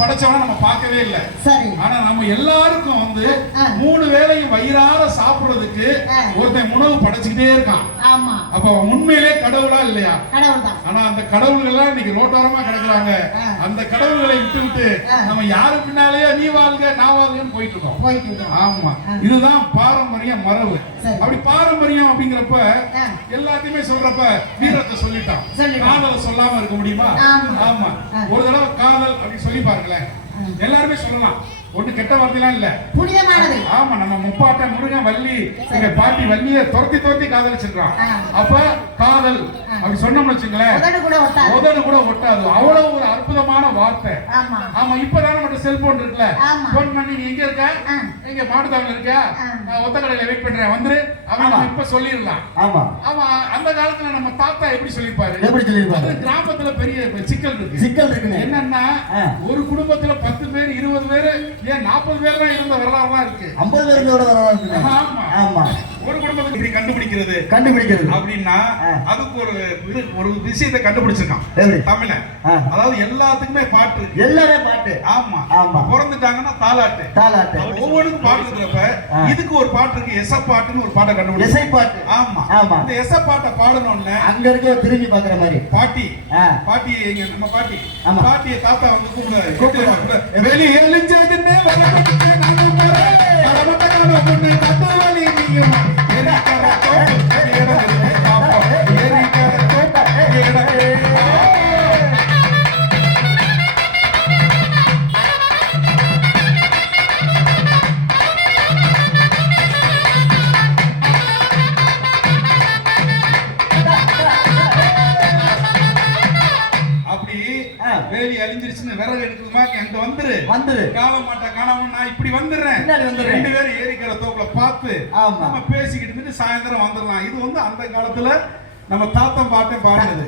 படைச்சவன நம்ம பார்க்கவே இல்லை. சரி. ஆனா நம்ம எல்லாருக்கும் வந்து 3 வேளையும் வயிறார சாப்பிடுறதுக்கு ஒருத்தன் உணவு படைச்சுக்கிட்டே இருக்கான். ஆமா. அப்ப உண்மையிலே கடவுளா இல்லையா? கடவுள் தான். ஆனா அந்த கடவுள்கள் எல்லாம் இன்னைக்கு ரோட்டாரமா கிடக்குறாங்க. அந்த கடவுள்களை விட்டு நம்ம யாரு பின்னாலேயே நீ வாழ்க நான் வாழ்கன்னு போயிட்டு இருக்கோம். ஆமா, இதுதான் பாரம்பரிய மரபு. அப்படி பாரம்பரியம் அப்படிங்கிறப்ப எல்லாத்தையுமே சொல்றப்ப வீரத்தை சொல்லிட்டான், காதலை சொல்லாம இருக்க முடியுமா? ஆமா, ஒரு தடவை காதல் அப்படி சொல்லி பாருங்களேன். எல்லாருமே சொல்லலாம், ஒண்ணு கெட்ட வார்த்தைலாம் இல்ல, புனிதமானது. ஆமா, நம்ம முப்பாட்ட முருகன் வள்ளி எங்க பாட்டி வள்ளிய துரத்தி காதலிச்சிருக்கான். அப்ப காதல் அப்படி சொன்னோம்னு வச்சுங்களேன், உதடு கூட ஒட்டாது. அவ்வளவு ஒரு அற்புதமான வார்த்தை. ஆமா, இப்பதான் நம்ம செல்போன் இருக்குல்ல, போன் பண்ணி நீ எங்க இருக்க, எங்க மாடுதாவில இருக்க, நான் ஒத்த கடையில வெயிட் பண்றேன் வந்துரு அப்படின்னு இப்ப சொல்லிடலாம். ஆமா, அந்த காலத்துல நம்ம தாத்தா எப்படி சொல்லிருப்பாரு? கிராமத்துல பெரிய சிக்கல் இருக்கு. என்னன்னா ஒரு குடும்பத்துல 10 பேர் 20 பேர் ஏன் 40 பேர் தான் இருந்த வரலாறுலாம் இருக்கு. 50 பேரோட வரலாறு இருக்கு. ஆமா, ஒரு குடும்பத்தை இப்படி கண்டுபிடிக்கிறது அப்படின்னா அதுக்கு ஒரு விஷயத்தை கண்டுபிடிச்சிருக்கான் தமிழன். அதாவது எல்லாத்துக்குமே பாட்டு இருக்கு. எல்லாமே பாட்டு. ஆமா, பிறந்துட்டாங்கன்னா தாலாட்டு. ஒவ்வொன்றுக்கும் பாட்டு இருக்கிறப்ப இதுக்கு ஒரு பாட்டு இருக்கு, எசப்பாட்டுன்னு ஒரு பாட்டை கண்டுபிடிச்சு. எசப்பாட்டு. ஆமா, இந்த எசப்பாட்டை பாடணும்னு அங்க இருக்க திரும்பி பாக்குற மாதிரி பாட்டி நம்ம பாட்டியை தாத்தா வந்து கூப்பிடுறாரு. வெளி எழுஞ்சதுன்னு வேலி அழிஞ்சிருச்சுன்னு விறகு எடுக்குமா என்கிட்ட வந்துரு காணாம நான் இப்படி வந்துடுறேன். 2 பேரும் ஏரிக்கிற தோப்புல பார்த்து நம்ம பேசிக்கிட்டு இருந்துட்டு சாயந்தரம் வந்துடலாம். இது வந்து அந்த காலத்துல நம்ம தாத்தா பாட்டே பாடுறது.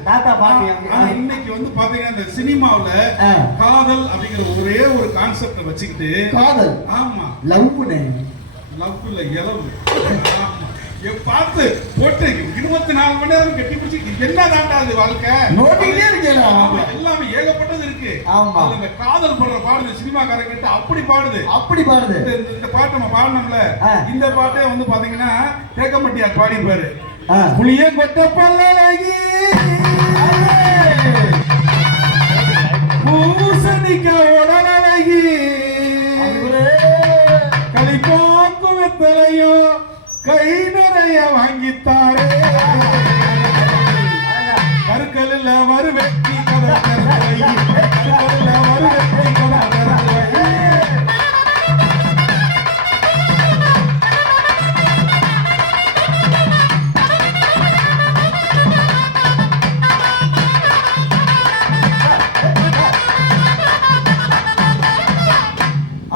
ஆனா இன்னைக்கு வந்து பாத்தீங்கன்னா இந்த சினிமாவுல காதல் அப்படிங்கிற ஒரே ஒரு கான்செப்ட வச்சுக்கிட்டு காதல், ஆமா, லவ் இல்ல இளவு பார்த்து போட்டு 24 மணி நேரம் கட்டி பிடிச்சி என்ன தாண்டாது வாழ்க்கை எல்லாமே ஏகப்பட்டது இருக்கு. இந்த காதல் படுற பாடுது சினிமாக்காரங்க அப்படி பாடுது. இந்த பாட்டு நம்ம பாடணும்ல, இந்த பாட்டே வந்து பாத்தீங்கன்னா தேக்கம்பட்டியார் பாடிப்பாரு. புளிய கொட்ட பல்லழகி பூசணிக்க உடலழகி களிப்பாக்கும் வெத்தலையோ கை நிறைய வாங்கித்தாரே கருக்கல்ல வருவெட்டி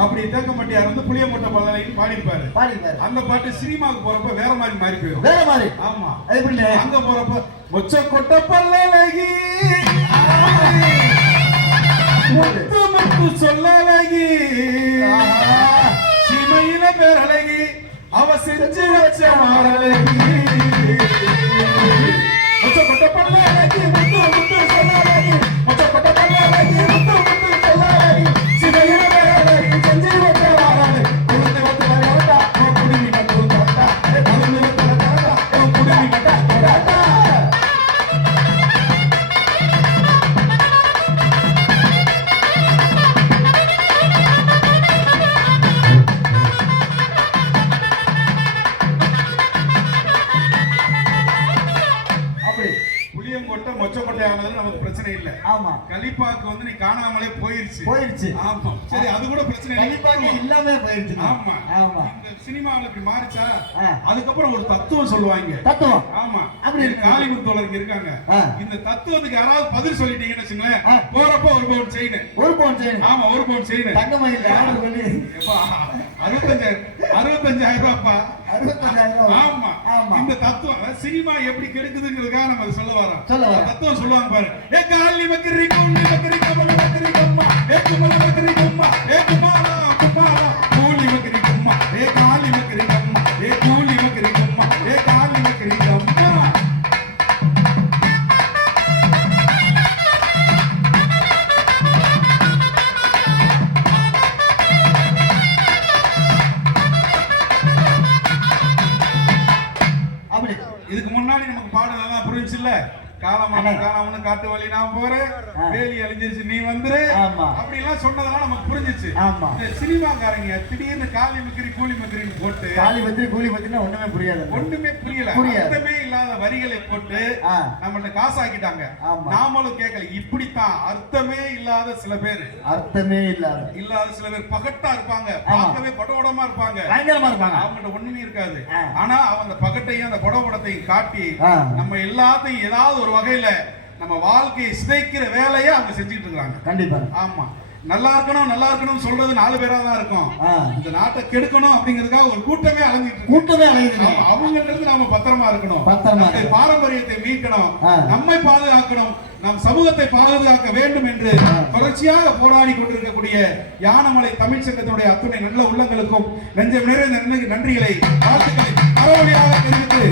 அப்படி தேக்கம்பட்டியார் வந்து புளிய மூட்டை பல்லலைன்னு பாடிருப்பாரு. அந்த பாட்டு சினிமாவுக்கு போறப்ப வேற மாதிரி மாறி போயிடும். ஆமா, அங்க போறப்ப மொச்ச கொட்ட பல்லழகி முத்து முத்து சொல்லழகி சிமையில பேரழகி அவ செஞ்சு வச்ச மாரழகி மொச்ச கொட்ட பல்லழகி முத்து முத்து சொல்லழகி மொச்ச கொட்ட பல்லழகி முத்து முத்து சொல்லழகி சிமையில பேரழகி செஞ்சு வச்ச மாரழகி குடுந்து வந்து வரட்டா குடுமி கட்டு வரட்டா குடுந்து வந்து வரட்டா குடுமி கட்ட வரட்டா. நமக்கு பிரச்சனை இல்ல. ஆமா, கலிப்பாக்கு வந்து நீ காணாமலே போயிருச்சு. ஆமா, சரி, அது கூட பிரச்சனை இல்ல, கலிப்பாக்கு இல்லாம போயிருச்சு. ஆமா, இந்த சினிமாவுல இப்படி மாறிச்சா அதுக்கப்புறம் ஒரு தத்துவம் சொல்லுவாங்க. தத்துவம், ஆமா, அப்படி காளிமுத்து தோழர் இருக்காங்க. இந்த தத்துவத்துக்கு யாராவது பதில் சொல்லிட்டீங்கன்னு வச்சுங்களேன், போறப்போ ஒரு பவுன் செயின். ஆமா, ஒரு பவுன் செயின் தங்கமா இல்ல 65,000 ரூபாய்ப்பா. ஆமா, இந்த தத்துவம் சினிமா எப்படி கெடுக்குதுங்கிறதுக்காக நம்ம அதை சொல்ல வரோம். தத்துவம் சொல்லுவாங்க பாரு, ஏ காலி மக்கரி குள்ளி மக்கரி கமலி மக்கரி கம்மா ஏ குமலி மக்கரி கம்மா ஏ குமாரா குமாரா கூலி மக்கரி கம்மா ஏ காலி மக்கரி கம்மா ஏ கூலி மக்கரி கம்மா ஏ காலி மக்கரி கம்மா. பாடலாம் புரிஞ்சு இல்ல? காலமான காட்டு வழி நான் போறேன், வேலி அழிஞ்சிருச்சு நீ வந்துரு அப்படி எல்லாம் சொன்னதெல்லாம் நமக்கு புரிஞ்சிச்சு. இந்த சினிமாக்காரங்க திடீர்னு காலி மக்கரி கூலி மக்கரின்னு போட்டு காலி மத்திரி கூலி மத்திரினா ஒண்ணுமே புரியாது, ஒண்ணுமே புரியல, அர்த்தமே இல்லாத வரிகளை போட்டு நம்மள்ட்ட காசாக்கிட்டாங்க. நாமளும் கேட்கல. இப்படித்தான் அர்த்தமே இல்லாத சில பேர், அர்த்தமே இல்லாத சில பேர் பகட்டா இருப்பாங்க, பார்க்கவே படோடமா இருப்பாங்க, பயங்கரமா இருப்பாங்க, அவங்கள்ட்ட ஒண்ணுமே இருக்காது. ஆனா அவங்க பகட்டையும் அந்த படோடத்தையும் காட்டி நம்ம எல்லாத்தையும் ஏதாவது ஒரு வகையில நம்ம வாழ்க்கையை சிதைக்கிற வேலையை அவங்க செஞ்சுட்டு இருக்காங்க. கண்டிப்பா. ஆமா, நல்லா இருக்கணும் சொல்றது 4 பேரா தான் இருக்கும். இந்த நாட்டை கெடுக்கணும் அப்படிங்கிறதுக்காக ஒரு கூட்டமே அலைஞ்சிட்டு அவங்கள்ட்ட இருந்து நாம பத்திரமா இருக்கணும், பாரம்பரியத்தை மீட்கணும், நம்மை பாதுகாக்கணும், நம் சமூகத்தை பாதுகாக்க வேண்டும் என்று தொடர்ச்சியாக போராடி கொண்டிருக்கக்கூடிய யானமலை தமிழ் சங்கத்தினுடைய அத்துணை நல்ல உள்ளங்களுக்கும் நெஞ்சம் நிறைந்த நன்றிகளை வாழ்த்துக்களை மறுபடியாக தெரிவித்து